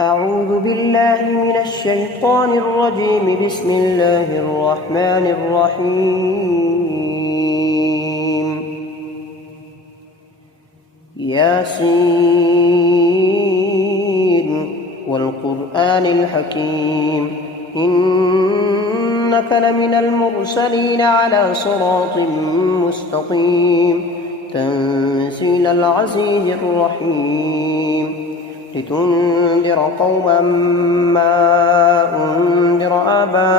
أعوذ بالله من الشيطان الرجيم. بسم الله الرحمن الرحيم. ياسين والقرآن الحكيم إنك لمن المرسلين على صراط مستقيم تنزيل العزيز الرحيم لتنذر قوما ما أنذر آباؤهم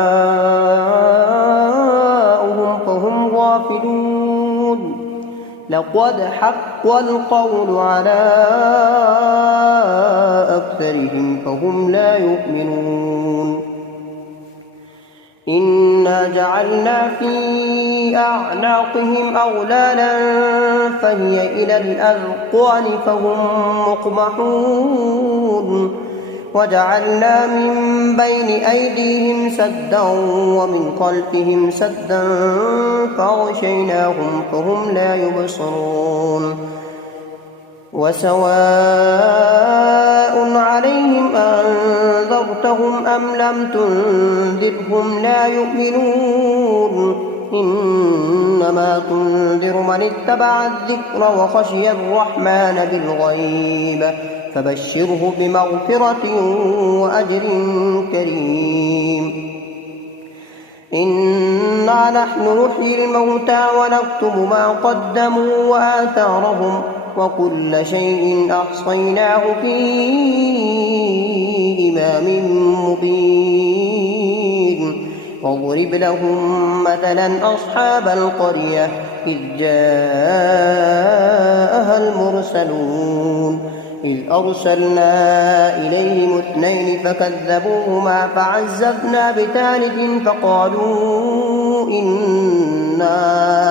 فهم غافلون. لقد حق القول على أكثرهم فهم لا يؤمنون. إنا جعلنا في أعناقهم أغلالا فهي إلى الأذقان فهم مقمحون. وجعلنا من بين أيديهم سدا ومن خلفهم سدا فأغشيناهم فهم لا يبصرون. وسواء عليهم أنذرتهم أم لم تنذرهم لا يؤمنون. إنما تنذر من اتبع الذكر وخشي الرحمن بالغيب فبشره بمغفرة وأجر كريم. إنا نحن نحيي الموتى ونكتب ما قدموا وآثارهم وكل شيء أحصيناه في إمام مبين. واضرب لهم مثلا أصحاب القرية إذ جاءها المرسلون إذ أرسلنا إليهم 2 فكذبوهما فعززنا بثالث فقالوا إنا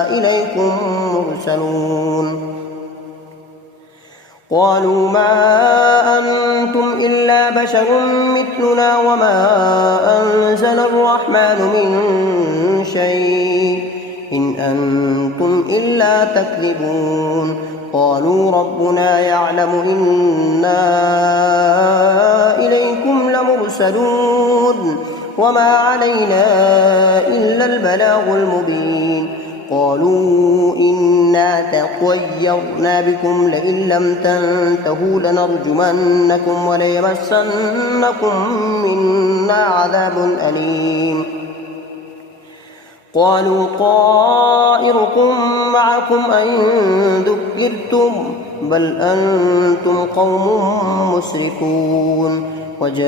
إليكم مرسلون. قالوا ما أنتم إلا بشر مثلنا وما أنزل الرحمن من شيء إن أنتم إلا تكذبون. قالوا ربنا يعلم إنا إليكم لمرسلون وما علينا إلا البلاغ المبين. قالوا إنا تطيرنا بكم لئن لم تنتهوا لنرجمنكم وليمسنكم منا عذاب أليم. قالوا طائركم معكم أئن ذكرتم بل أنتم قوم مسرفون. وجاء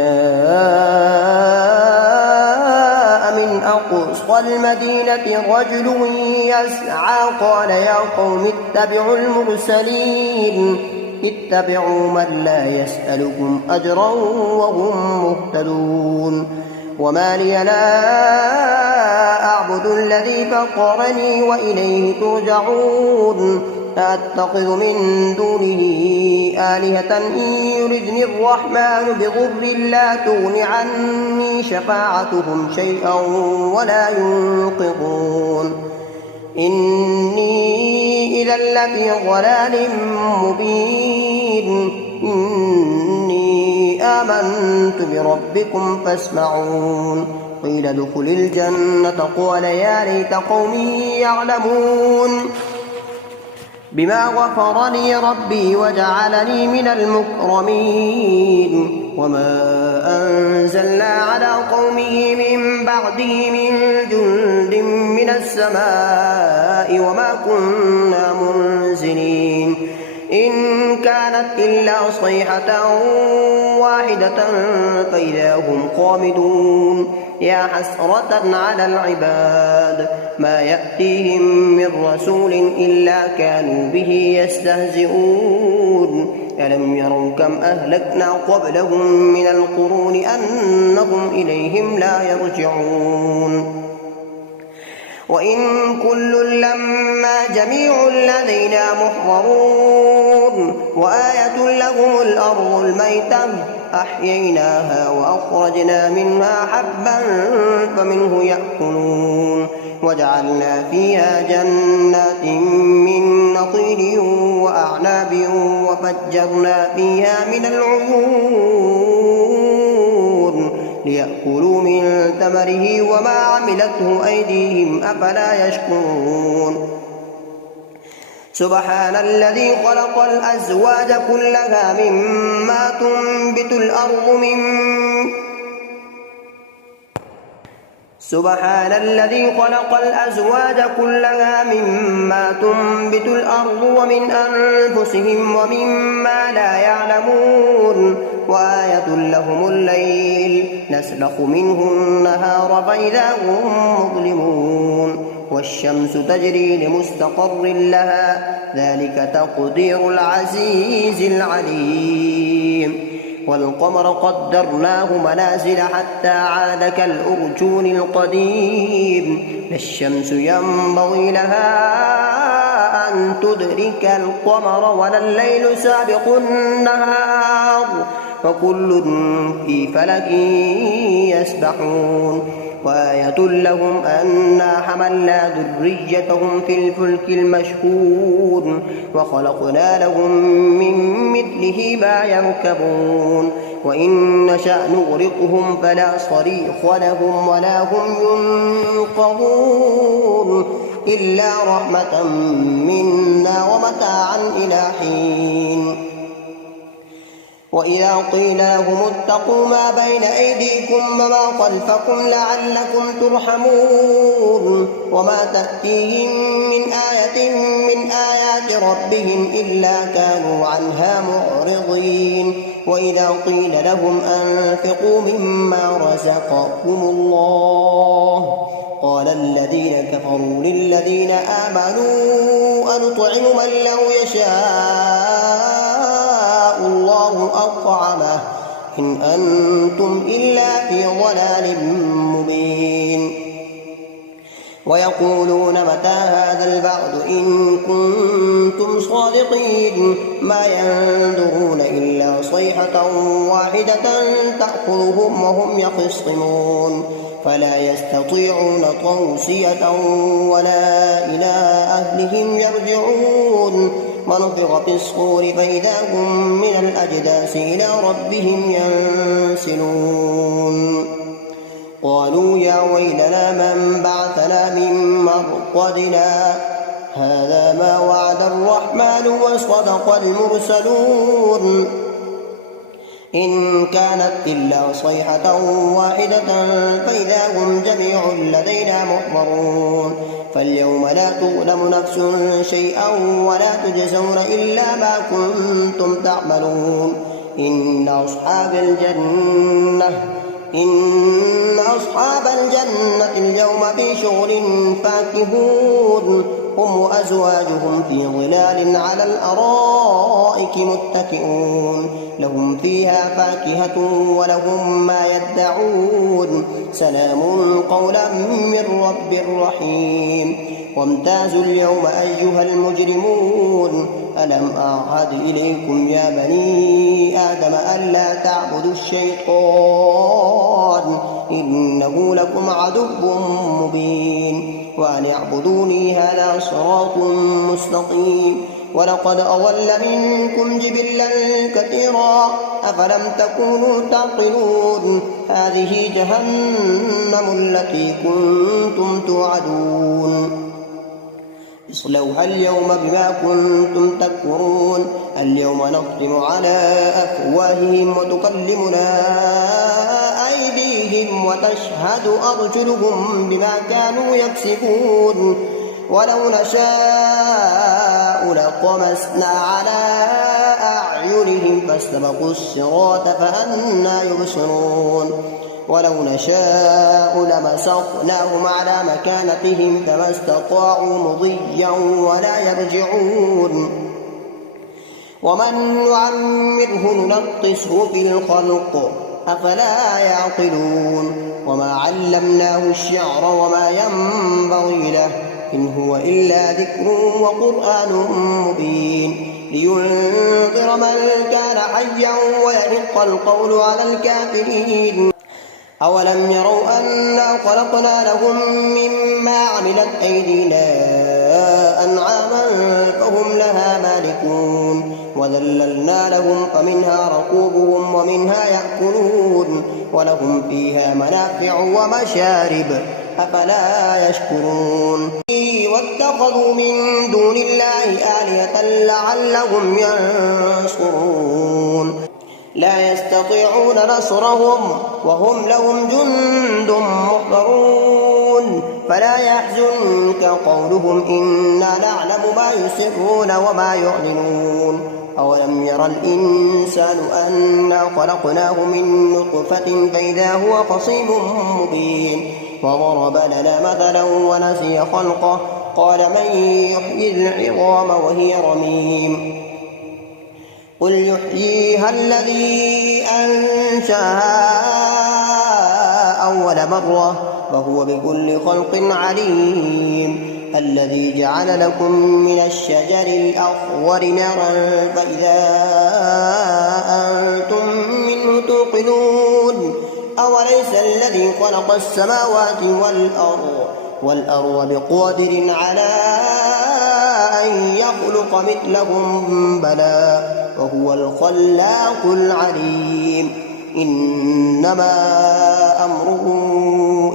من أقصى المدينة رجل يسعى قال يا قوم اتبعوا المرسلين اتبعوا من لا يسألكم أجرا وهم مهتدون. وما لي لا أعبد الذي فطرني وإليه ترجعون. أتخذ من دونه آلهة إن يردني الرحمن بضر لا تغن عني شفاعتهم شيئا ولا ينقذون. إني إذا لفي ضلال مبين. إني آمنت بربكم فاسمعون. قيل ادخل الجنة قال يا ليت قومي يعلمون بما غفر لي ربي وجعلني من المكرمين. وما أنزلنا على قومه من بعده من جند من السماء وما كنا منزلين. إن كانت إلا صيحة واحدة فإذا هم خامدون. يا حسرة على العباد ما يأتيهم من رسول إلا كانوا به يستهزئون. ألم يروا كم أهلكنا قبلهم من القرون أنهم إليهم لا يرجعون. وإن كل لما جميع لدينا محضرون. وآية لهم الأرض الميتة أحييناها وأخرجنا منها حبا فمنه يأكلون. وجعلنا فيها جنات من نخيل وأعناب وفجرنا فيها من العيون ثمره وما عملته أيديهم أفلا يشكرون سبحان الذي خلق الأزواج كلها مما تنبت الأرض ومن أنفسهم ومما لا يعلمون وآية لهم الليل نسلخ منه النهار فإذا هم مظلمون والشمس تجري لمستقر لها ذلك تقدير العزيز العليم والقمر قدرناه منازل حتى عاد كالأرجون القديم لا الشمس ينبغي لها أن تدرك القمر ولا الليل سابق النهار وكل في فلك يسبحون وآية لهم أنا حملنا ذريتهم في الفلك المشحون وخلقنا لهم من مثله ما يركبون وإن نشأ نغرقهم فلا صريخ لهم ولا هم ينقذون إلا رحمة منا ومتاعا إلى حين وإذا قيل لهم اتقوا ما بين أيديكم وما خلفكم لعلكم ترحمون وما تأتيهم من آية من آيات ربهم إلا كانوا عنها معرضين وإذا قيل لهم أنفقوا مما رزقكم الله قال الذين كفروا للذين آمنوا أنطعم من لو يشاء الله أطعمه إن أنتم إلا في ضلال مبين ويقولون متى هذا البعد إن كنتم صادقين ما ينظرون إلا صيحة واحدة تأخذهم وهم يخصمون فلا يستطيعون توصية ولا إلى أهلهم يرجعون ونفخ في الصور فإذا هم من الأجداث إلى ربهم ينسلون قالوا يا ويلنا من بعثنا من مرقدنا هذا ما وعد الرحمن وصدق المرسلون إن كانت إلا صيحة واحدة فإذا هم جميع لدينا محضرون فاليوم لا تظلم نفس شيئا ولا تجزون إلا ما كنتم تعملون إن أصحاب الجنة اليوم في شغل فاكهون هم وأزواجهم في ظلال على الأرائك متكئون لهم فيها فاكهة ولهم ما يدعون سلام قولا من رب رحيم وامتازوا اليوم أيها المجرمون ألم أعهد إليكم يا بني آدم ألا تعبدوا الشيطان إنه لكم عدو مبين وأن اعبدوني هذا صراط مستقيم ولقد أضل منكم جبلا كثيرا أفلم تكونوا تعقلون هذه جهنم التي كنتم توعدون اصلوها اليوم بما كنتم تكفرون اليوم نختم على أفواههم وتكلمنا أيديهم وتشهد أرجلهم بما كانوا يكسبون ولو نشاء لطمسنا على أعينهم فاستبقوا الصراط فأنى يبصرون ولو نشاء لمسخناهم على مكانتهم فما استطاعوا مضيا ولا يرجعون ومن نعمره ننقصه في الخلق أفلا يعقلون وما علمناه الشعر وما ينبغي له إن هو إلا ذكر وقرآن مبين لينذر من كان حيا ويحق القول على الكافرين أولم يروا أنا خلقنا لهم مما عملت أيدينا أنعاما فهم لها مالكون وذللنا لهم فمنها ركوبهم ومنها يأكلون ولهم فيها منافع ومشارب أفلا يشكرون واتخذوا من دون الله آلهة لعلهم ينصرون لا يستطيعون نصرهم وهم لهم جند محضرون فلا يحزنك قولهم إنا نعلم ما يسرون وما يعلنون أولم ير الإنسان أنا خلقناه من نطفة فإذا هو خصيم مبين وضرب لنا مثلا ونسي خلقه قال من يحيي العظام وهي رميم قل يحييها الذي أنشأها أول مرة وهو بكل خلق عليم الذي جعل لكم من الشجر الأخضر نارا فإذا أنتم منه توقدون أوليس الذي خلق السماوات والأرض بقادر على أن يخلق مثلهم بلى وهو الخلاق العليم إنما أمره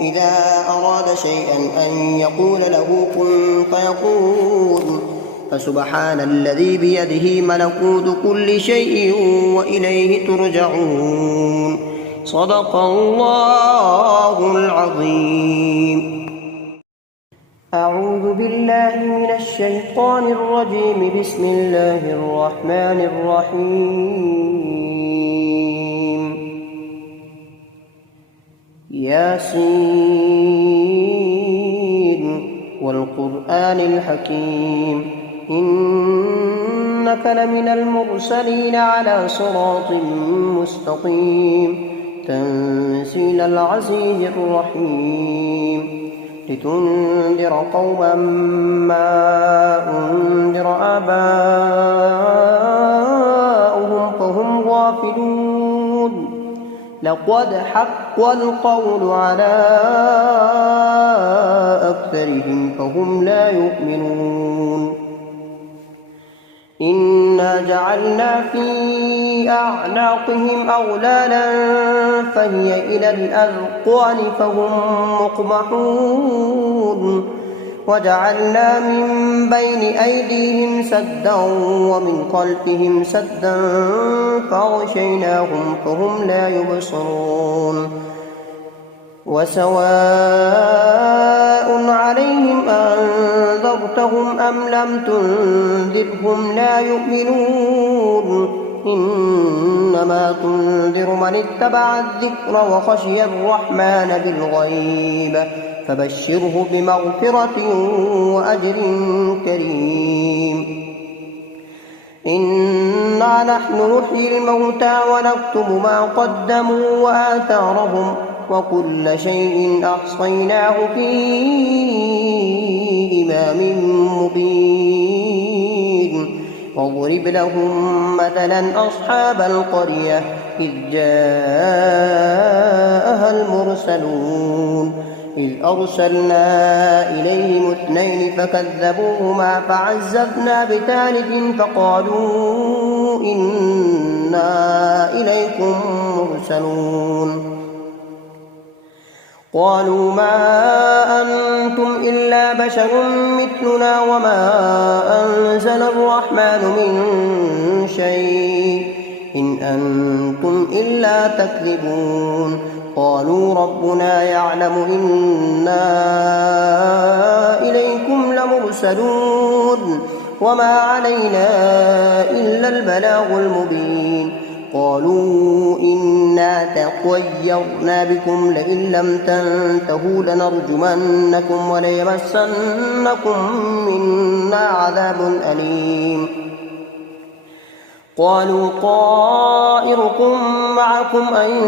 إذا أراد شيئا أن يقول له كن فيكون فسبحان الذي بيده ملكوت كل شيء وإليه ترجعون صدق الله العظيم. أعوذ بالله من الشيطان الرجيم بسم الله الرحمن الرحيم ياسين والقرآن الحكيم إنك لمن المرسلين على صراط مستقيم تنزيل العزيز الرحيم لتنذر قوما ما أنذر آباؤهم فهم غافلون لقد حق القول على أكثرهم فهم لا يؤمنون إنا جعلنا في أعناقهم أغلالا فهي إلى الأذقان فهم مقمحون وجعلنا من بين أيديهم سدا ومن خلفهم سدا فغشيناهم فهم لا يبصرون وسواء عليهم أنذرتهم أم لم تنذرهم لا يؤمنون إنما تنذر من اتبع الذكر وخشي الرحمن بالغيب فبشره بمغفرة وأجر كريم إنا نحن نحيي الموتى ونكتب ما قدموا وآثارهم وكل شيء أحصيناه في إمام مبين واضرب لهم مثلا أصحاب القرية إذ جاءها المرسلون إذ أرسلنا إليهم 2 فكذبوهما فعززنا بثالث فقالوا إنا إليكم مرسلون قالوا ما أنتم إلا بشر مثلنا وما أنزل الرحمن من شيء إن أنتم إلا تكذبون قالوا ربنا يعلم إنا إليكم لمرسلون وما علينا إلا البلاغ المبين قالوا إنا تطيرنا بكم لئن لم تنتهوا لنرجمنكم وليمسنكم منا عذاب أليم قالوا طائركم معكم أئن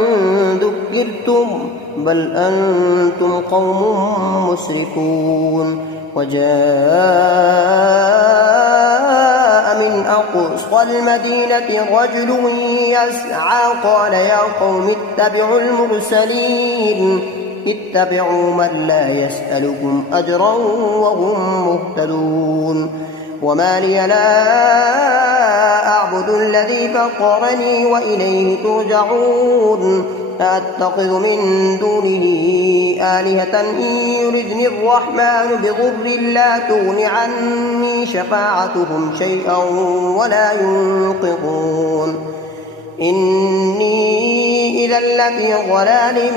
ذكرتم بل أنتم قوم مسرفون وجاء من أقصى المدينة رجل يسعى قال يا قوم اتبعوا المرسلين اتبعوا من لا يسألكم أجرا وهم مهتدون وما لي لا أعبد الذي فطرني وإليه ترجعون أأتخذ من دونه آلهة إن يردني الرحمن بضر لا تغن عني شفاعتهم شيئا ولا ينقذون إني إذا لفي ضلال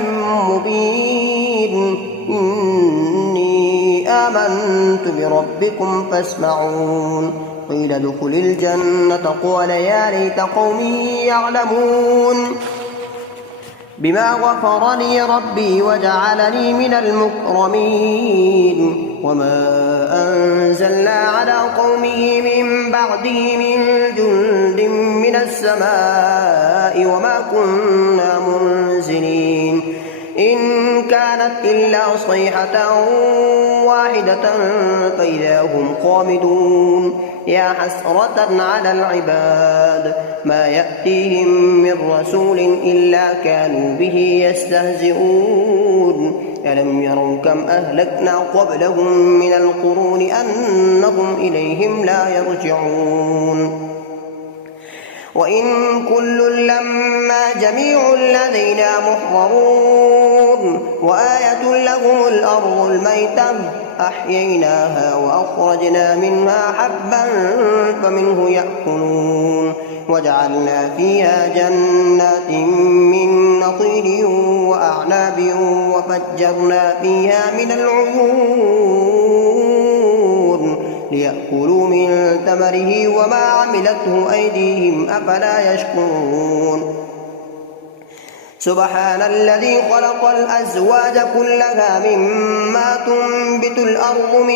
مبين إني آمنت بربكم فاسمعون قيل ادخل الجنة قال يا ليت قومي يعلمون بما غفر لي ربي وجعلني من المكرمين وما أنزلنا على قومه من بعده من جند من السماء وما كنا منزلين إن كانت إلا صيحة واحدة فإذا هم خامدون يا حسرة على العباد ما يأتيهم من رسول إلا كانوا به يستهزئون ألم يروا كم أهلكنا قبلهم من القرون أنهم إليهم لا يرجعون وإن كل لما جميع لدينا محضرون وآية لهم الأرض الميتة أحييناها وأخرجنا منها حبا فمنه يأكلون وجعلنا فيها جنات من نخيل وأعناب وفجرنا فيها من العيون ليأكلوا من ثمره وما عملته أيديهم أفلا يشكرون سبحان الذي خلق الأزواج كلها مما تنبت الأرض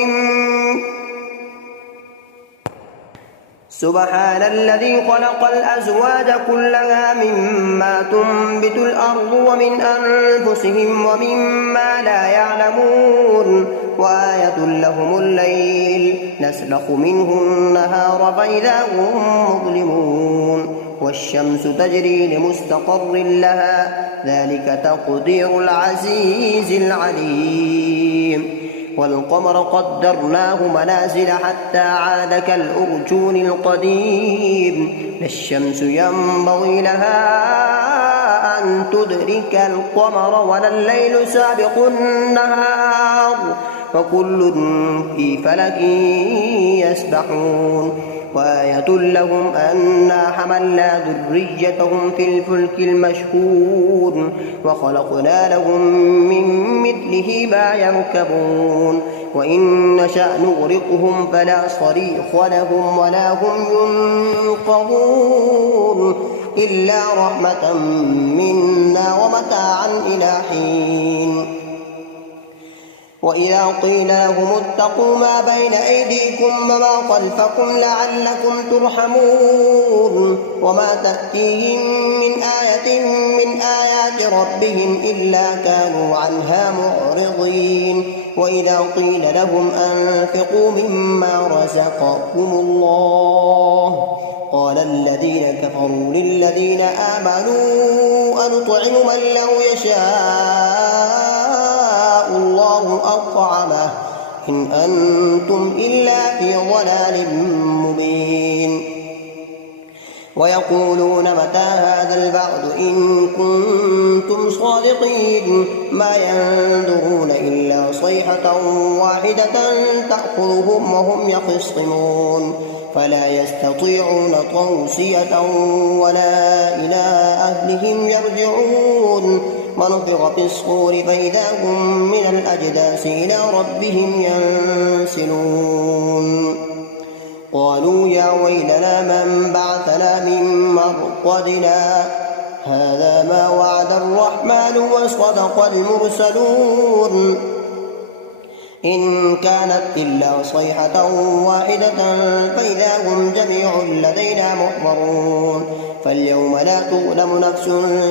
سبحان الذي خلق الأزواج كلها مما تنبت الأرض ومن أنفسهم ومما لا يعلمون وآية لهم الليل نسلخ منه النهار فإذا هم مظلمون والشمس تجري لمستقر لها ذلك تقدير العزيز العليم والقمر قدرناه منازل حتى عاد كالأرجون القديم لا الشمس ينبغي لها أن تدرك القمر ولا الليل سابق النهار وكل في فلك يسبحون وآية لهم أنا حملنا ذريتهم في الفلك المشحون وخلقنا لهم من مثله ما يركبون وإن نشأ نغرقهم فلا صريخ لهم ولا هم ينقذون إلا رحمة منا ومتاعا إلى حين وإذا قيل لهم اتقوا ما بين أيديكم وما خلفكم لعلكم ترحمون وما تأتيهم من آية من آيات ربهم إلا كانوا عنها معرضين وإذا قيل لهم أنفقوا مما رزقكم الله قال الذين كفروا للذين آمنوا أنطعم من لو يشاء الله أطعمه إن أنتم إلا في ضلال مبين ويقولون متى هذا البعث إن كنتم صادقين ما ينظرون إلا صيحة واحدة تأخذهم وهم يخصمون فلا يستطيعون توصية ولا إلى أهلهم يرجعون ونفخ في الصور فإذا هم من الأجداث إلى ربهم ينسلون قالوا يا ويلنا من بعثنا من مرقدنا هذا ما وعد الرحمن وصدق المرسلون إن كانت إلا صيحة واحدة فإذا هم جميع لدينا محضرون فاليوم لا تظلم نفس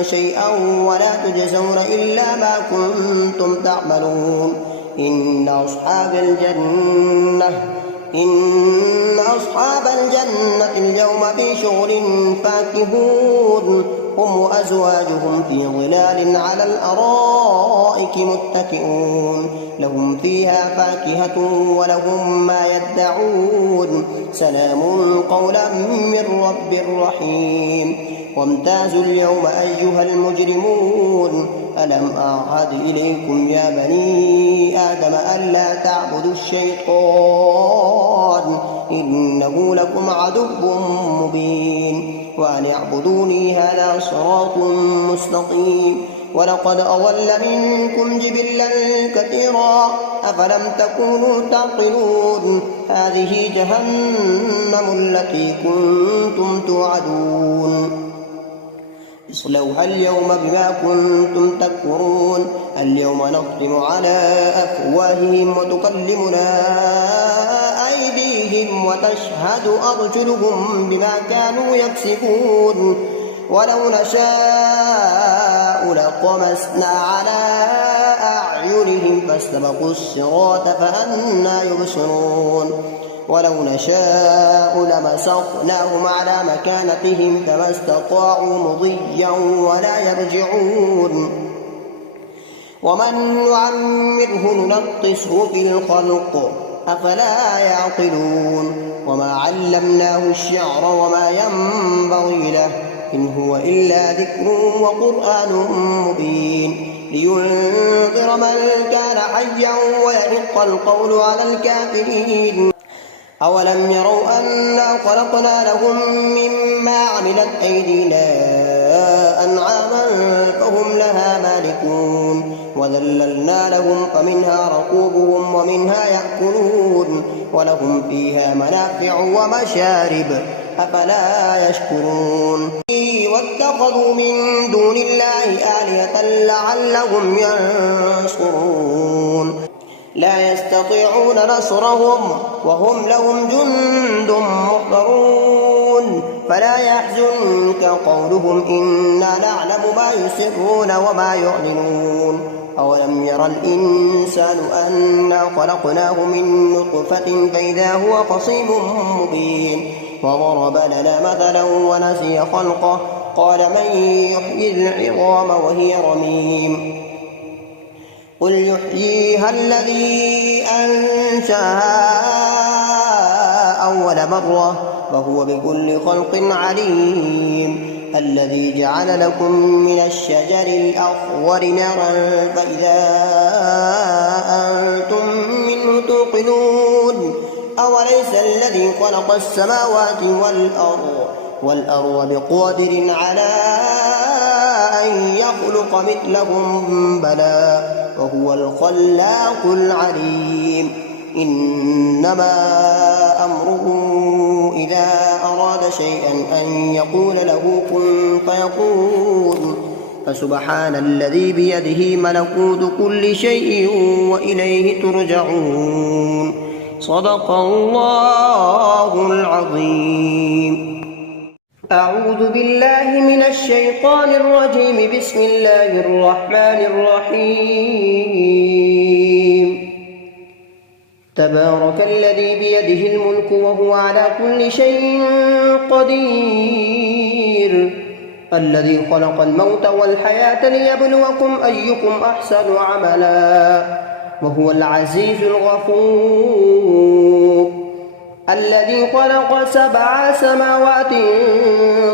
شيئا ولا تجزون إلا ما كنتم تعملون إن أصحاب الجنة اليوم في شغل فاكهون هم وأزواجهم في ظلال على الأرائك متكئون لهم فيها فاكهة ولهم ما يدعون سلام قولا من رب رحيم وامتازوا اليوم أيها المجرمون ألم أعهد إليكم يا بني آدم ألا تعبدوا الشيطان إنه لكم عدو مبين وأن اعبدوني هذا صراط مستقيم ولقد أضل منكم جبلا كثيرا أفلم تكونوا تعقلون هذه جهنم التي كنتم توعدون اصلوها اليوم بما كنتم تكفرون اليوم نختم على أفواههم وتكلمنا أيديهم وتشهد أرجلهم بما كانوا يكسبون ولو نشاء لطمسنا على أعينهم فاستبقوا الصراط فأنى يبصرون ولو نشاء لمسخناهم على مكانتهم فما استطاعوا مضيا ولا يرجعون ومن نعمره ننقصه في الخلق أفلا يعقلون وما علمناه الشعر وما ينبغي له إن هو إلا ذكر وقرآن مبين لينذر من كان حيا ويحق القول على الكافرين أولم يروا أنا خلقنا لهم مما عملت أيدينا أنعاما فهم لها مالكون وذللنا لهم فمنها ركوبهم ومنها يأكلون ولهم فيها منافع ومشارب أفلا يشكرون واتخذوا من دون الله آلهة لعلهم ينصرون لا يستطيعون نصرهم وهم لهم جند محضرون فلا يحزنك قولهم إنا نعلم ما يسرون وما يعلنون أولم ير الإنسان أنا خلقناه من نطفة فإذا هو خصيم مبين وضرب لنا مثلا ونسي خلقه قال من يحيي العظام وهي رميم قل يحييها الذي أنشأها أول مرة وهو بكل خلق عليم الذي جعل لكم من الشجر الأخضر نارا فإذا أنتم منه توقدون أوليس الذي خلق السماوات والأرض بقادر على أن يخلق مثلهم بلى وهو الخلاق العليم إنما أمره إذا أراد شيئا أن يقول له كن فيكون فسبحان الذي بيده ملكوت كل شيء وإليه ترجعون صدق الله العظيم أعوذ بالله من الشيطان الرجيم بسم الله الرحمن الرحيم تبارك الذي بيده الملك وهو على كل شيء قدير الذي خلق الموت والحياة ليبلوكم أيكم أحسن عملا وهو العزيز الغفور الذي خلق 7 سماوات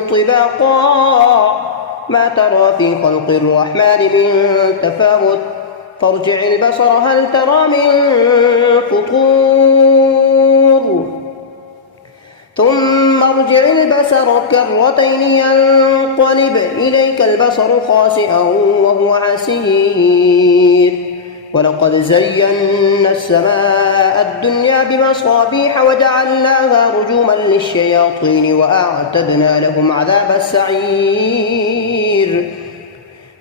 طباقا ما ترى في خلق الرحمن من تفاوت فارجع البصر هل ترى من فطور ثم ارجع البصر كرتين ينقلب إليك البصر خاسئا وهو حسير ولقد زينا السماء الدنيا بمصابيح وجعلناها رجوما للشياطين وأعتدنا لهم عذاب السعير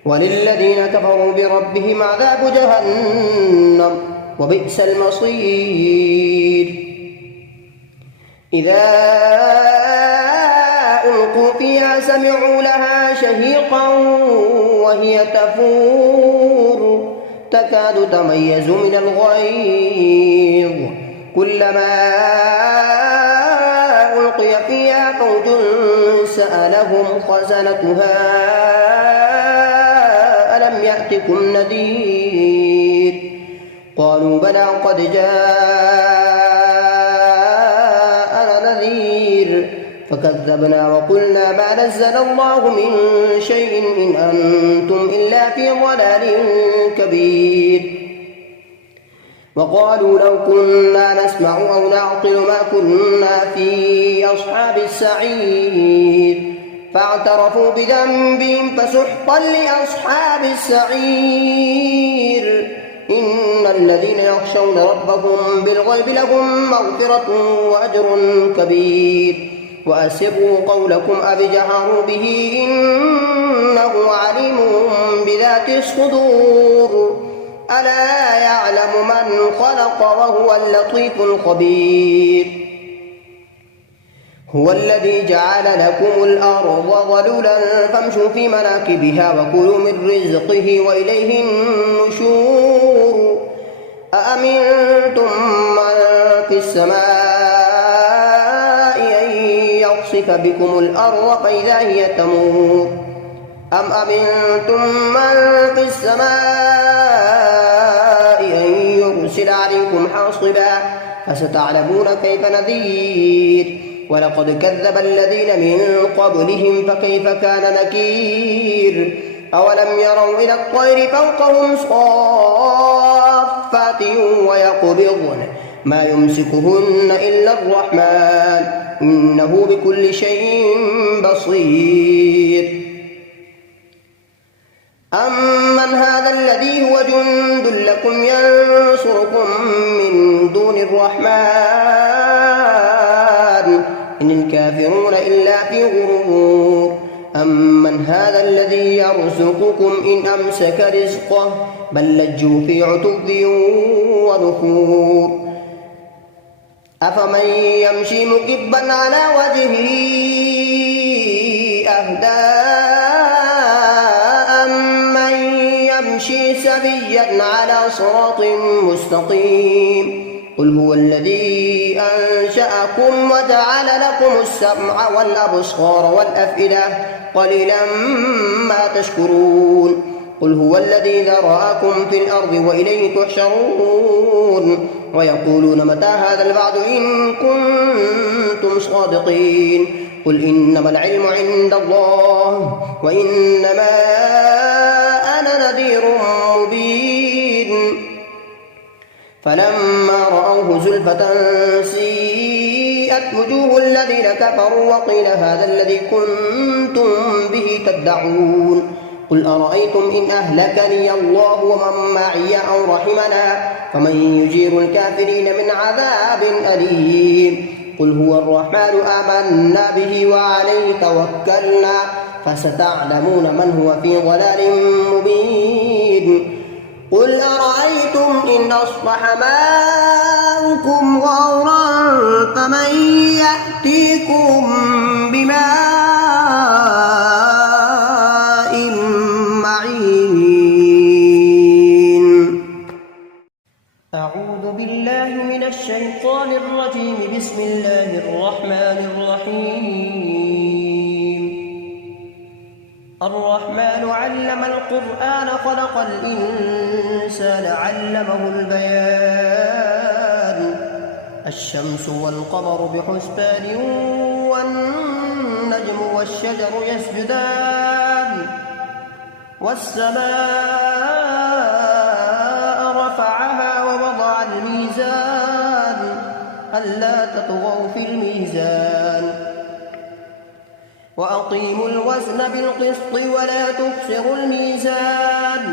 وللذين كفروا بربهم عذاب جهنم وبئس المصير إذا ألقوا فيها سمعوا لها شهيقا وهي تفور تكاد تميز من الغيظ كلما ألقي فيها فوج سألهم خزنتها ألم يأتكم نذير قالوا بلى قد جاءنا نذير فكذبنا وقلنا ما نزل الله من شيء إن أنتم إلا في ضلال كبير. وقالوا لو كنا نسمع أو نعقل ما كنا في أصحاب السعير فاعترفوا بذنبهم فسحقا لأصحاب السعير. إن الذين يخشون ربهم بالغيب لهم مغفرة وأجر كبير. وأسروا قولكم أو اجهروا به إنه عليم بذات الصدور. ألا يعلم من خلق وهو اللطيف الخبير. هو الذي جعل لكم الأرض ظلولا فامشوا في مناكبها وكلوا من رزقه وإليه النشور. أأمنتم من في السماء أن يخسف بكم الأرض فإذا هي تمور أم أمنتم من في السماء أن يرسل عليكم حاصبا فستعلمون كيف نذير. ولقد كذب الذين من قبلهم فكيف كان نكير. أولم يروا إلى الطير فوقهم صافات ويقبضن ما يمسكهن إلا الرحمن إنه بكل شيء بصير. أمن هذا الذي هو جند لكم ينصركم من دون الرحمن إن الكافرون إلا في غرور. أمن هذا الذي يرزقكم إن أمسك رزقه بل لجوا في عتو ونفور. أفمن يمشي مكبا على وجهه أهدى أمن يمشي سويا على صراط مستقيم. قل هو الذي أنشأكم وجعل لكم السمع والأبصار والأفئدة قليلا ما تشكرون. قل هو الذي ذرأكم في الأرض وإليه تحشرون. ويقولون متى هذا الوعد إن كنتم صادقين. قل إنما العلم عند الله وإنما أنا نذير مبين. فلما رأوه زلفة سيئت وجوه الذين كفروا وقيل هذا الذي كنتم به تدعون. قل أرأيتم إن أهلكني الله ومن معي أو رحمنا فمن يجير الكافرين من عذاب أليم. قل هو الرحمن آمنا به وعليه توكلنا فستعلمون من هو في ضلال مبين. قل أرأيتم إن أصبح ماؤكم غورا فمن يأتيكم بماء معين. أعوذ بالله من الشيطان الرجيم. بسم الله الرحمن الرحيم. الرحمن علم القرآن خلق الإنسان علمه البيان. الشمس والقمر بحسبان والنجم والشجر يسجدان. والسماء رفعها ووضع الميزان ألا تطغوا في الميزان وأقيموا الوزن بالقسط ولا تخسروا الميزان.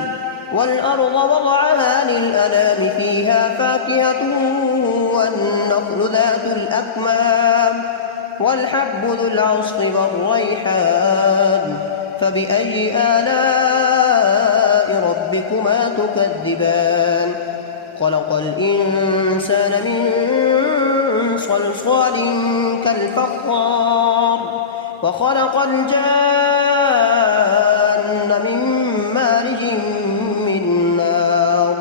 والأرض وضعها للأنام فيها فاكهة والنخل ذات الأكمام والحب ذو العصف والريحان. فبأي آلاء ربكما تكذبان. خلق الإنسان من صلصال كالفخار وخلق الجان من مارج من نار.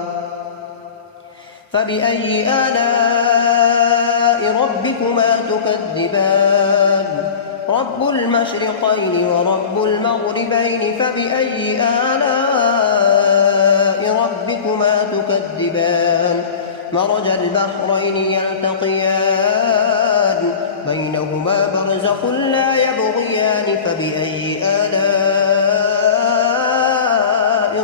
فبأي آلاء ربكما تكذبان. رب المشرقين ورب المغربين فبأي آلاء ربكما تكذبان. مرج البحرين يلتقيان بينهما برزخ لا يبغيان فبأي آلاء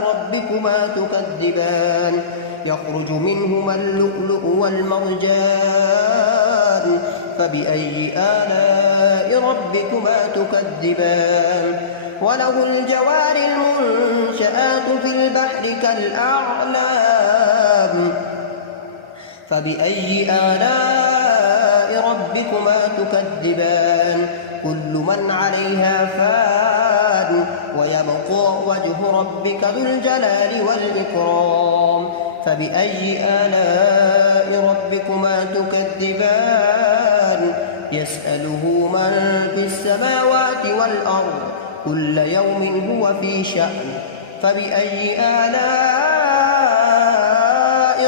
ربكما تكذبان يخرج منهما اللؤلؤ والمرجان فبأي آلاء ربكما تكذبان وله الجوار المنشآت في البحر كالأعلام فبأي آلاء ربكما تكذبان كل من عليها فان ويبقى وجه ربك ذو الجلال والإكرام فبأي آلاء ربكما تكذبان يسأله من في السماوات والأرض كل يوم هو في شأن فبأي آلاء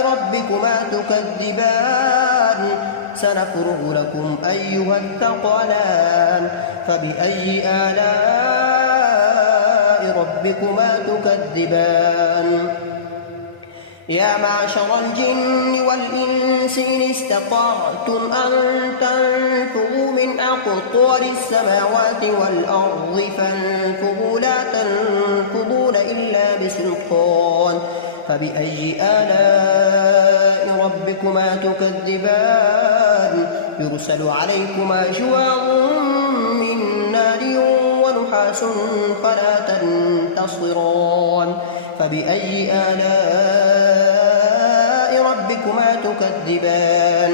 ربكما تكذبان سنفرغ لكم أيها الثقلان فبأي آلاء ربكما تكذبان يا معشر الجن والإنس إن استطعتم أن تنفذوا من أقطار السماوات والأرض فانفذوا لا تنفذون إلا بسلطان فبأي آلاء ربكما تكذبان يرسل عليكما شواظ من نار ونحاس فلا تنتصران فبأي آلاء ربكما تكذبان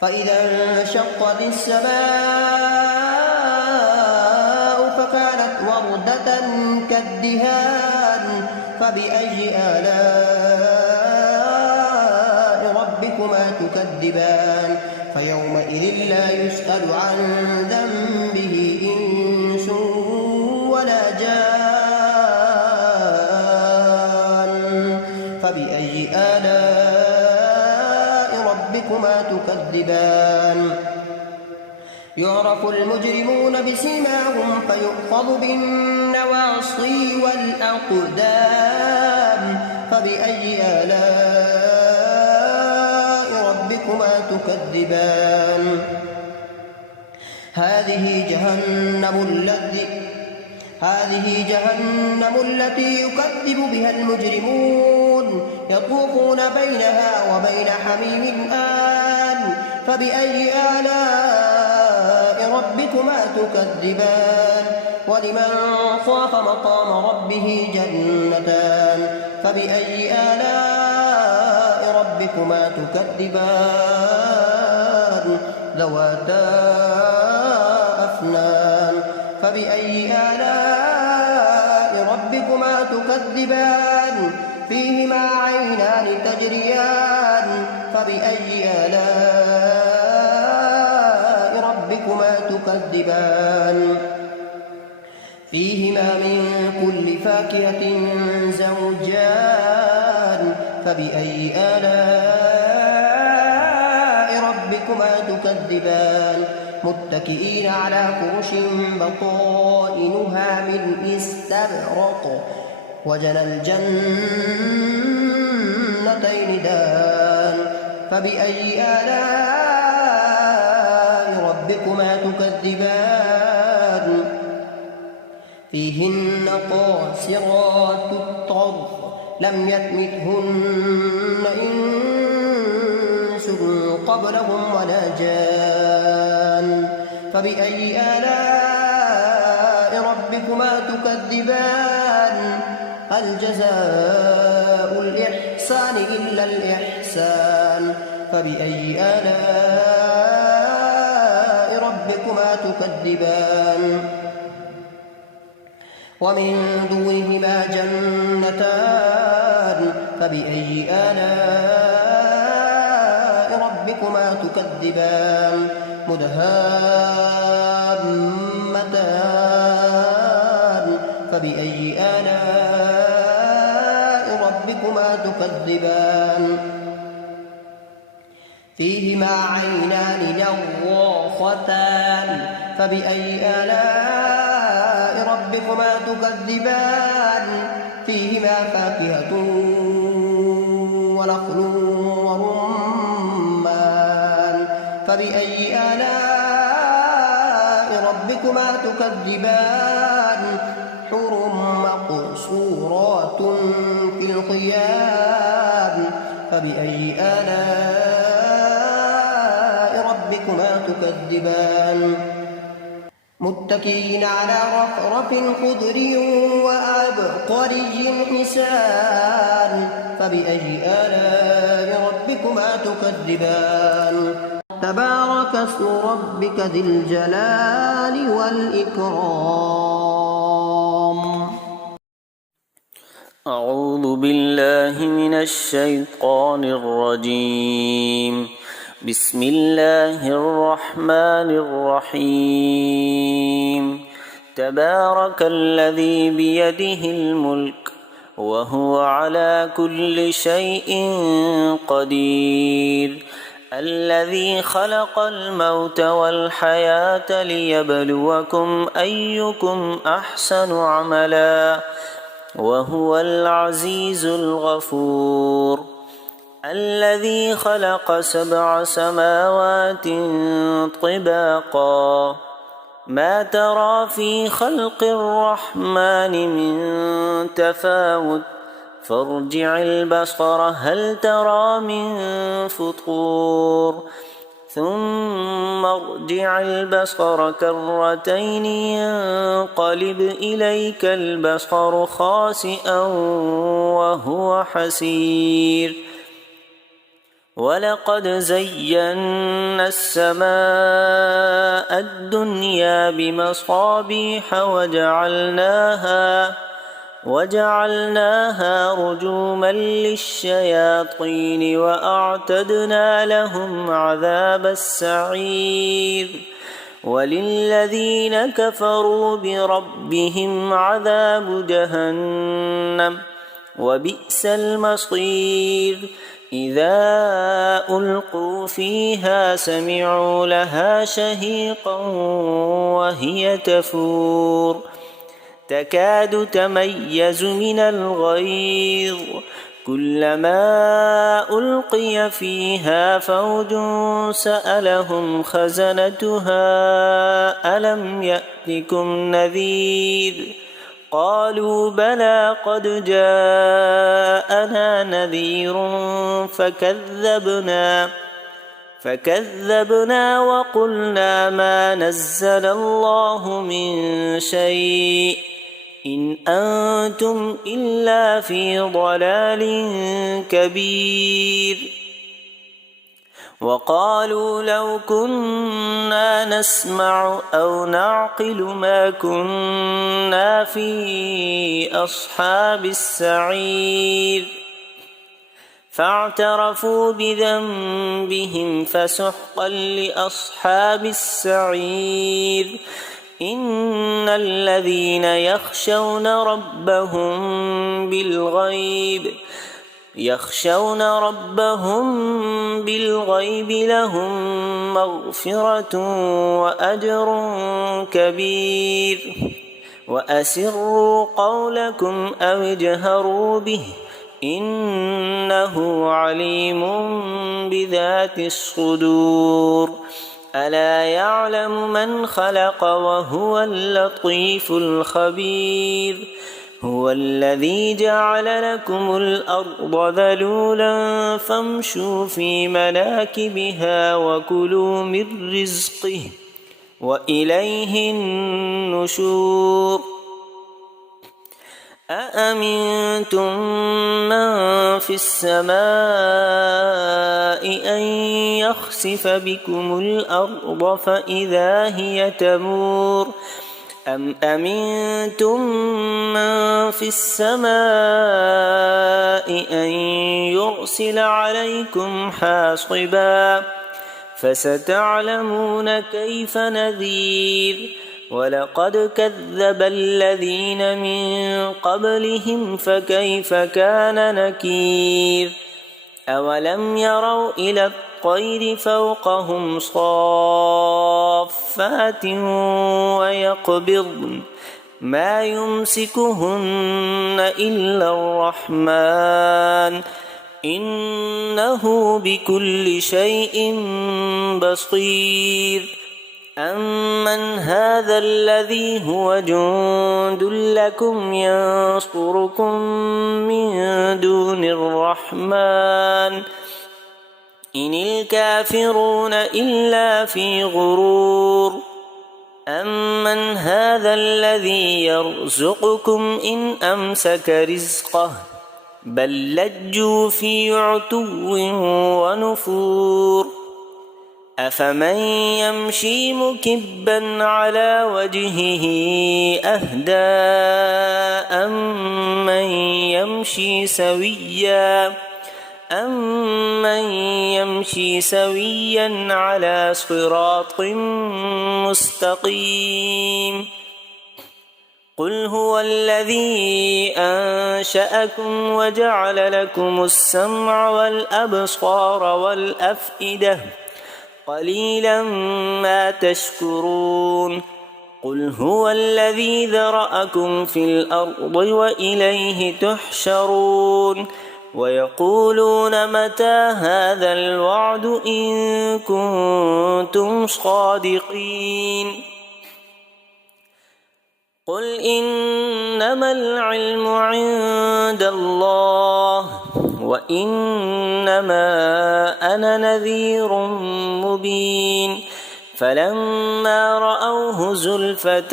فإذا انشقت السماء فكانت وردة كالدهان فبأي آلاء ربكما تكذبان فيومئذ لا يسأل عن ذنبه إنس ولا جان فبأي آلاء ربكما تكذبان يعرف المجرمون بسيماهم فيؤخذ بالنواصي والأقدام فبأي آلاء ربكما تكذبان هذه جهنم التي يكذب بها المجرمون يطوفون بينها وبين حميم آن فبأي آلاء ربكما تكذبان ولمن خاف مقام ربه جنتان فبأي آلاء ربكما تكذبان ذواتا أفنان فبأي آلاء ربكما تكذبان فيهما عينان تجريان فبأي آلاء ربكما تكذبان فيهما من كل فاكهة زوجان فبأي آلاء ربكما تكذبان متكئين على فرش بطائنها من استبرق وجنى الجنتين دان فبأي آلاء ربكما تكذبان فيهن قاصرات الطرف لم يطمثهن إنس قبلهم ولا جان فبأي آلاء ربكما تكذبان هل جزاء الإحسان إلا الإحسان فبأي آلاء ربكما تكذبان ومن دونهما جنتان فبأي آلاء ربكما تكذبان مدهامتان فبأي آلاء ربكما تكذبان فيهما عينان نضاختان فبأي آلاء ربكما تكذبان فيهما فاكهة ونخل ورمان فبأي ربكما تكذبان حور مقصورات في الخيام فبأي آلاء ربكما تكذبان متكئين على رفرف خضر وعبقري حسان فبأي آلاء ربكما تكذبان تبارك اسم ربك ذي الجلال والإكرام. أعوذ بالله من الشيطان الرجيم. بسم الله الرحمن الرحيم. تبارك الذي بيده الملك وهو على كل شيء قدير الذي خلق الموت والحياة ليبلوكم أيكم أحسن عملا وهو العزيز الغفور الذي خلق 7 سماوات طباقا ما ترى في خلق الرحمن من تفاوت فارجع البصر هل ترى من فطور ثم ارجع البصر كرتين ينقلب إليك البصر خاسئا وهو حسير ولقد زينا السماء الدنيا بمصابيح وجعلناها رجوما للشياطين وأعتدنا لهم عذاب السعير وللذين كفروا بربهم عذاب جهنم وبئس المصير إذا ألقوا فيها سمعوا لها شهيقا وهي تفور تكاد تميز من الغيظ كلما ألقي فيها فوج سألهم خزنتها ألم يأتكم نذير قالوا بلى قد جاءنا نذير فكذبنا وقلنا ما نزل الله من شيء إن أنتم إلا في ضلال كبير وقالوا لو كنا نسمع أو نعقل ما كنا في أصحاب السعير فاعترفوا بذنبهم فسحقا لأصحاب السعير إن الذين يخشون ربهم بالغيب لهم مغفرة وأجر كبير وأسروا قولكم أو اجهروا به إنه عليم بذات الصدور ألا يعلم من خلق وهو اللطيف الخبير هو الذي جعل لكم الأرض ذلولا فامشوا في مناكبها وكلوا من رزقه وإليه النشور أأمنتم من في السماء أن يخسف بكم الأرض فإذا هي تمور أم أمنتم من في السماء أن يرسل عليكم حاصبا فستعلمون كيف نذير ولقد كذب الذين من قبلهم فكيف كان نكير أولم يروا إلى الطير فوقهم صافات ويقبضن ما يمسكهن إلا الرحمن إنه بكل شيء بصير أَمَّنْ هَذَا الَّذِي هُوَ جُندٌ لَكُمْ يَنصُرُكُم مِّن دُونِ الرَّحْمَٰنِ إِنِ الْكَافِرُونَ إِلَّا فِي غُرُورٍ أَمَّنْ هَذَا الَّذِي يَرْزُقُكُمْ إِنْ أَمْسَكَ رِزْقَهُ بَل لَّجُّوا فِي عُتُوٍّ وَنُفُورٍ أَفَمَن يَمْشِي مُكِبًّا عَلَى وَجْهِهِ أَهْدَىٰ أَمَّن يَمْشِي سَوِيًّا عَلَى صِرَاطٍ مُّسْتَقِيمٍ قُلْ هُوَ الَّذِي أَنشَأَكُمْ وَجَعَلَ لَكُمُ السَّمْعَ وَالْأَبْصَارَ وَالْأَفْئِدَةَ قَلِيلًا مَا تَشْكُرُونَ قُلْ هُوَ الَّذِي ذَرَأَكُمْ فِي الْأَرْضِ وَإِلَيْهِ تُحْشَرُونَ وَيَقُولُونَ مَتَىٰ هَٰذَا الْوَعْدُ إِن كُنتُمْ صَادِقِينَ قُلْ إِنَّمَا الْعِلْمُ عِندَ اللَّهِ وَإِنَّمَا أَنَا نَذِيرٌ مُّبِينٌ فَلَمَّا رَأَوْهُ زُلْفَةً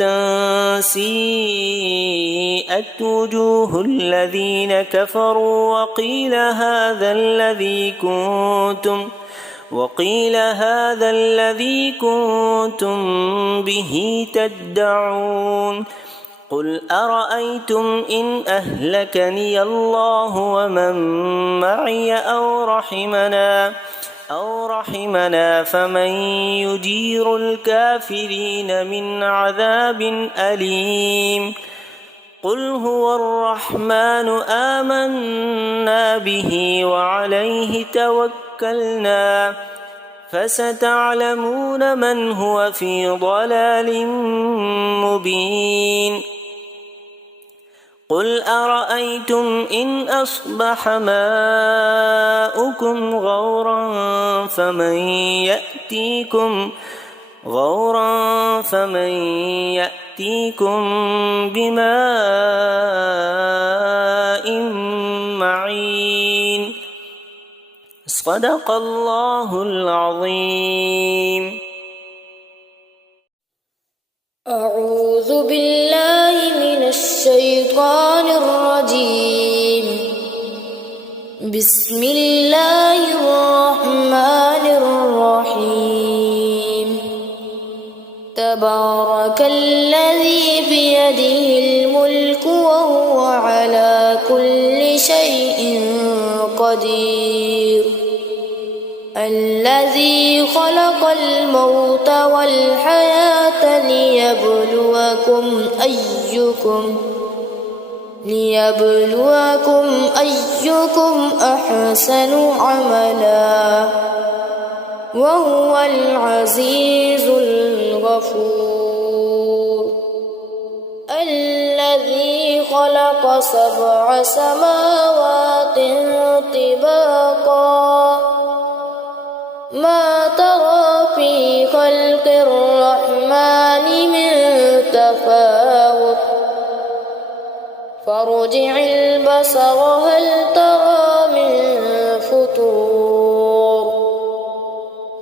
سِيئَتْ وُجُوهُ الَّذِينَ كَفَرُوا وَقِيلَ هَٰذَا الَّذِي كُنتُم بِهِ تَدَّعُونَ قُلْ أَرَأَيْتُمْ إِنْ أَهْلَكَنِيَ اللَّهُ وَمَن مَّعِيَ أَوْ رَحِمَنَا فَمَن يُجِيرُ الْكَافِرِينَ مِنْ عَذَابٍ أَلِيمٍ قُلْ هُوَ الرَّحْمَٰنُ آمَنَّا بِهِ وَعَلَيْهِ تَوَكَّلْنَا فَسَتَعْلَمُونَ مَنْ هُوَ فِي ضَلَالٍ مُّبِينٍ قُلْ أَرَأَيْتُمْ إِنْ أَصْبَحَ مَاؤُكُمْ غَوْرًا فَمَن يَأْتِيكُم بِمَاءٍ مَّعِينٍ صدق الله العظيم. أعوذ بالله من الشيطان الرجيم. بسم الله الرحمن الرحيم. تبارك الذي بيده الملك وهو على كل شيء قدير. الذي خلق الموت والحياة ليبلوكم أيكم أحسن عملا وهو العزيز الغفور. الذي خلق 7 سماوات طباقا ما ترى في خلق الرحمن من تفاوت فارجع البصر هل ترى من فطور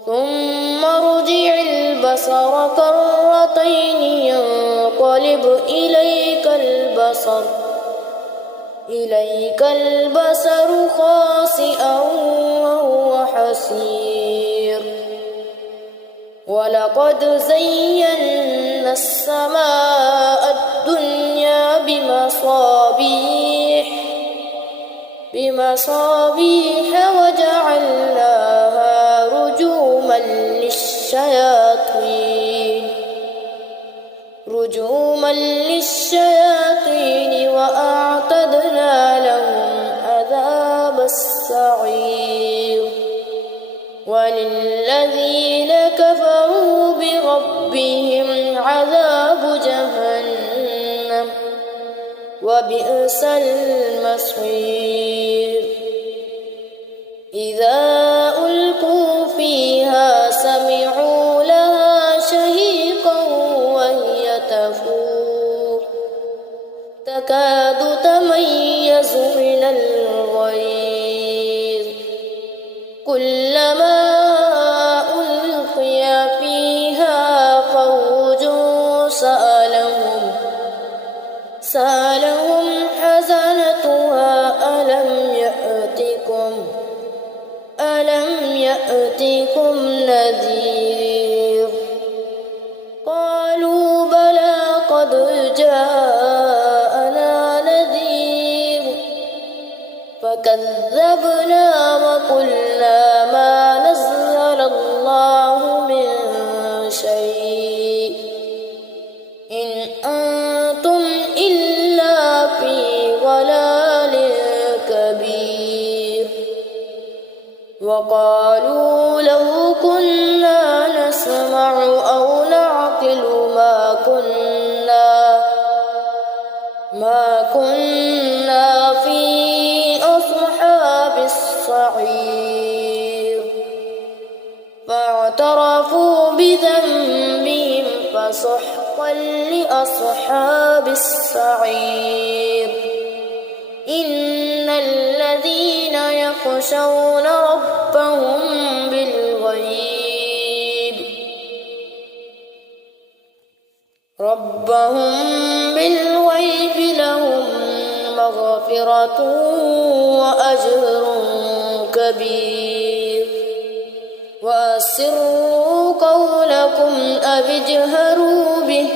ثم ارجع البصر كرتين ينقلب إليك البصر خاسئا وهو حسير. ولقد زينا السماء الدنيا بمصابيح وجعلناها رجوما للشياطين وأعتدنا لهم عذاب السعير. وللذين كفروا بربهم عذاب جهنم وبئس المصير. إذا ألقوا فيها سمعوا لها شهيقا فكذبنا وقلنا ما نزل الله من شيء إن أنتم إلا في ضلال كبير وقالوا لو كنا نسمع أو نعقل ما كنا في أصحاب السعير فاعترفوا بذنبهم فسحقا لأصحاب السعير إن الذين يخشون ربهم بالغيب لهم مغفرة وأجر كبير وأسروا قولكم أو اجهروا به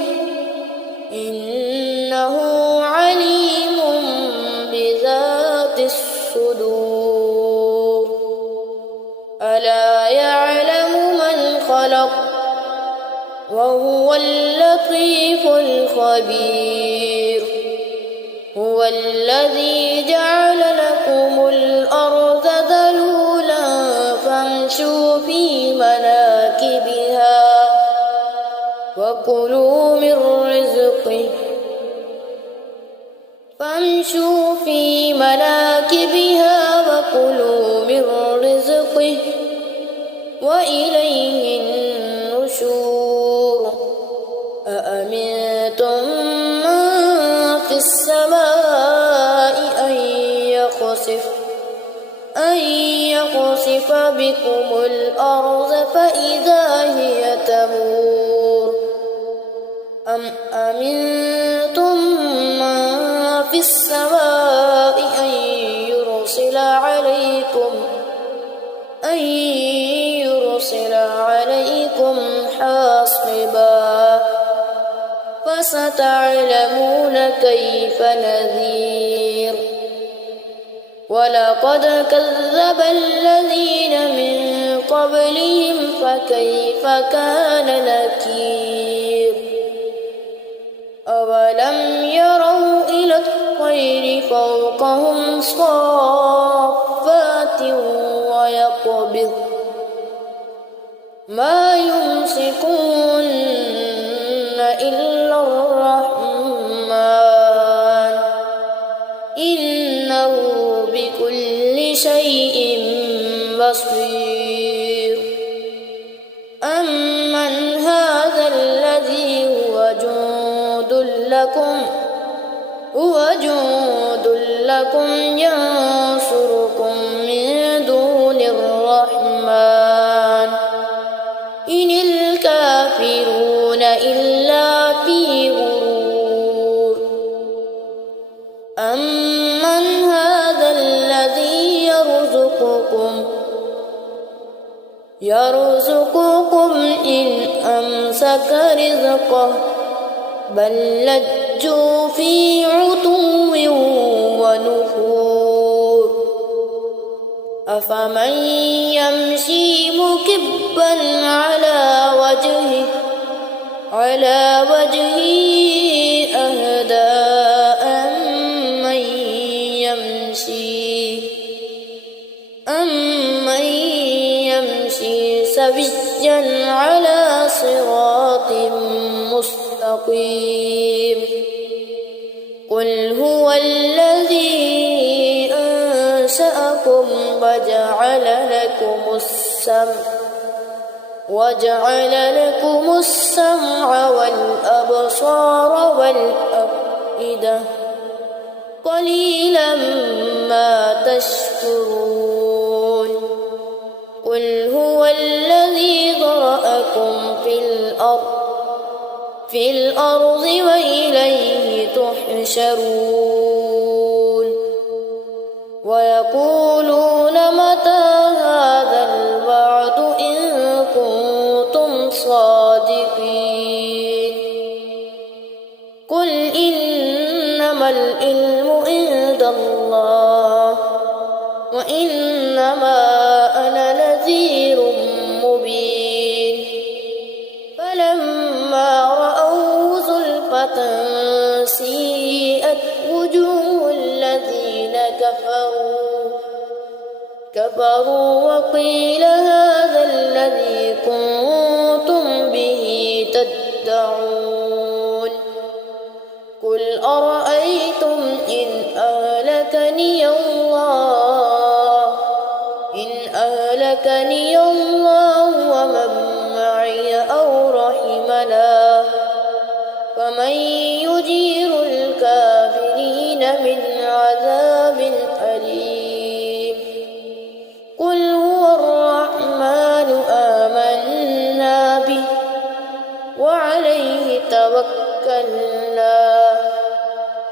إنه عليم بذات الصدور ألا يعلم من خلق وهو اللطيف الخبير هو الذي جعل لكم الأرض ذلولا فامشوا في مناكبها وكلوا من رزقه وإليه النشور أأمنتم من في السماء أن يخسف بكم الأرض فإذا هي تمور أم أمنتم من في السماء أن يرسل عليكم حاصبا فستعلمون كيف نذير ولقد كذب الذين من قبلهم فكيف كان نكير أولم يروا إلى الطير فوقهم صافات ويقبض ما يمسكون إلا الرحمن إنه بكل شيء بصير أمن هذا الذي هو جند لكم ينصركم من دون الرحمن إن الكافرون إلا في غرور أمن هذا الذي يرزقكم إن أمسك رزقه بل لجوا في عتو ونفور أفمن يمشي مكبا على وجهه أهدى أمن يمشي سويا على صراط مستقيم قل هو الذي أنشأكم وجعل لكم السمع والأبصار والأفئدة قليلا ما تشكرون قل هو الذي ذرأكم في الأرض وإليه تحشرون ويقولون متى هذا الوعد إن كنتم صادقين قل إنما العلم عند الله وإنما أنا نذير مبين فلما رأوه زلفة سيئت وجوه الذين كفروا وقيل هذا الذي كنتم به تدعون قل أرأيتم إن أهلكني الله ومن معي أو رحمنا فمن يجير الكافرين من عذاب أليم قل هو الرحمن آمنا به وعليه توكلنا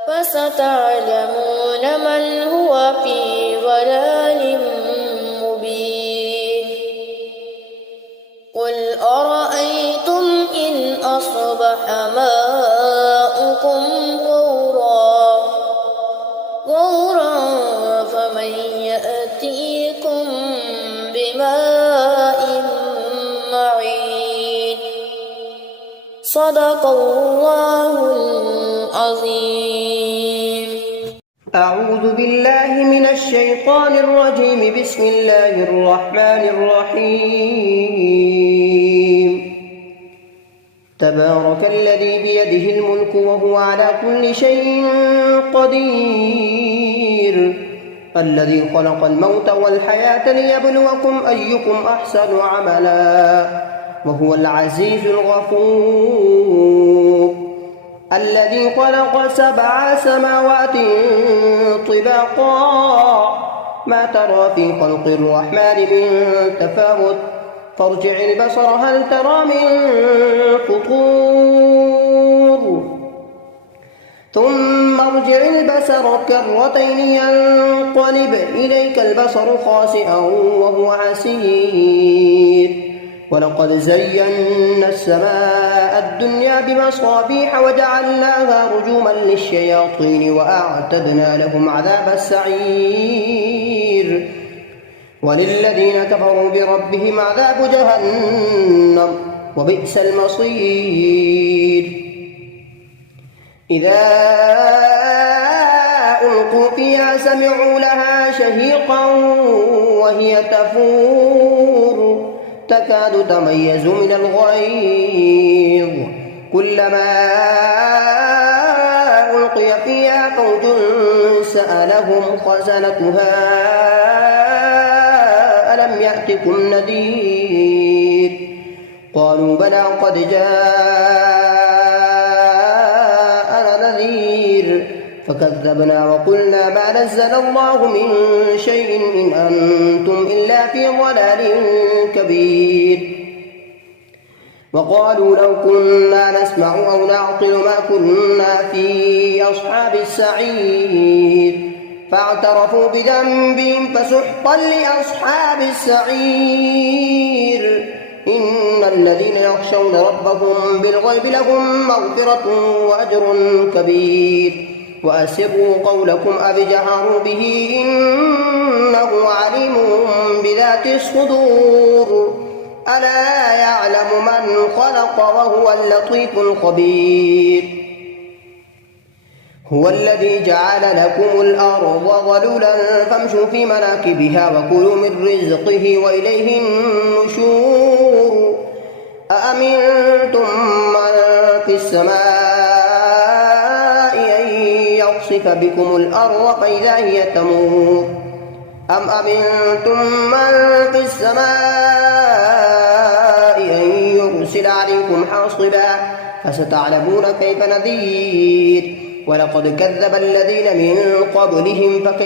فستعلمون من هو في ضلال مبين قل أرأيتم إن أصبح ماؤكم غورا فمن يأتيكم بماء معين صدق الله العظيم. أعوذ بالله من الشيطان الرجيم. بسم الله الرحمن الرحيم. تبارك الذي بيده الملك وهو على كل شيء قدير الذي خلق الموت والحياة ليبلوكم أيكم أحسن عملا وهو العزيز الغفور الذي خلق 7 سماوات طباقا ما ترى في خلق الرحمن من تفاوت فارجع البصر هل ترى من فطور ثم ارجع البصر كرتين ينقلب إليك البصر خاسئا وهو حسير ولقد زينا السماء الدنيا بمصابيح وجعلناها رجوما للشياطين وأعتدنا لهم عذاب السعير وللذين كفروا بربهم عذاب جهنم وبئس المصير إذا ألقوا فيها سمعوا لها شهيقا وهي تفور تكاد تميز من الغيظ كلما ألقي فيها فوج سألهم خزنتها ألم يأتكم نذير قالوا بلى قد جاءنا نذير فكذبنا وقلنا ما نزل الله من شيء إن أنتم إلا في ضلال كبير وقالوا لو كنا نسمع أو نعقل ما كنا في أصحاب السعير فاعترفوا بذنبهم فسحقا لأصحاب السعير إن الذين يخشون ربهم بالغيب لهم مغفرة وأجر كبير وأسروا قولكم أو اجهروا به إنه عليم بذات الصدور ألا يعلم من خلق وهو اللطيف الخبير هو الذي جعل لكم الأرض ظلولا فامشوا في مناكبها وكلوا من رزقه وإليه النشور أأمنتم من في السماء أن يخسف بكم الأرض فإذا هي تمور أم أمنتم من في السماء أن يرسل عليكم حاصبا فستعلمون كيف نذير ولقد كذب الذين من قبلهم فكيف